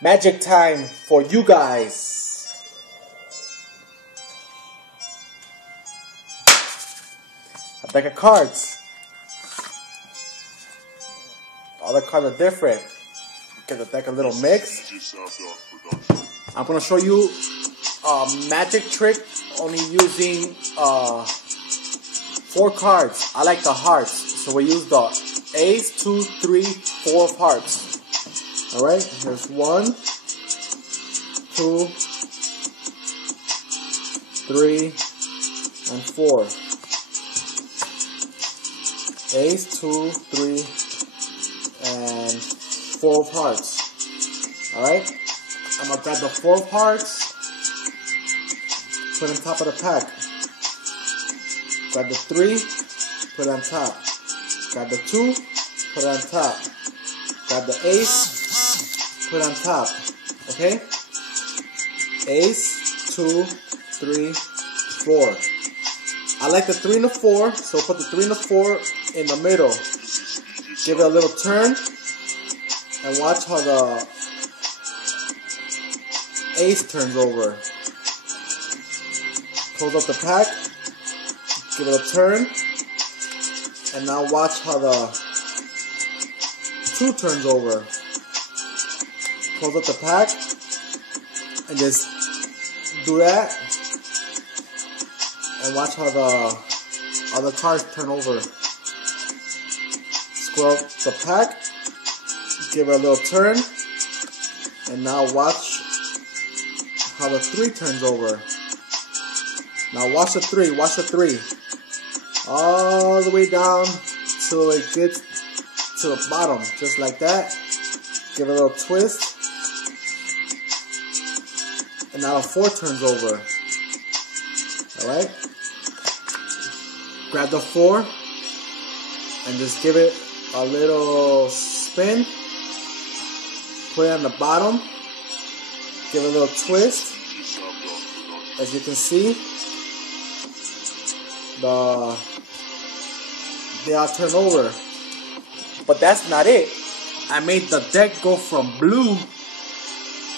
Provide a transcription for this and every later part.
Magic time for you guys. A deck of cards. All the cards are different. Get the deck a little mix. I'm gonna show you a magic trick only using 4 cards. I like the hearts, so we use the ace, 2, 3, 4 of hearts. Alright, here's 1, 2, 3, and 4. Ace, 2, 3, and 4 of hearts. Alright, I'm gonna grab the 4 of hearts, put on top of the pack. Grab the 3, put it on top. Grab the 2, put it on top. Grab the ace, put it on top. Okay? Ace, 2, 3, 4. I like the 3 and the 4, so put the 3 and the 4 in the middle. Give it a little turn, and watch how the ace turns over. Close up the pack, give it a turn, and now watch how the 2 turns over. Close up the pack, and just do that, and watch how the other cards turn over. Scroll up the pack, give it a little turn, and now watch how the 3 turns over. Now watch the 3, watch the 3. All the way down till it gets to the bottom, just like that. Give it a little twist. And now the 4 turns over. Alright? Grab the 4 and just give it a little spin. Put it on the bottom. Give it a little twist. As you can see, they all turn over. But that's not it. I made the deck go from blue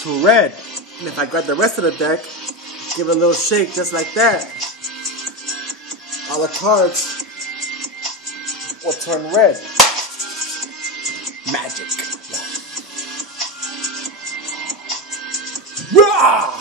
to red. And if I grab the rest of the deck, give it a little shake just like that, all the cards will turn red. Magic. Rah!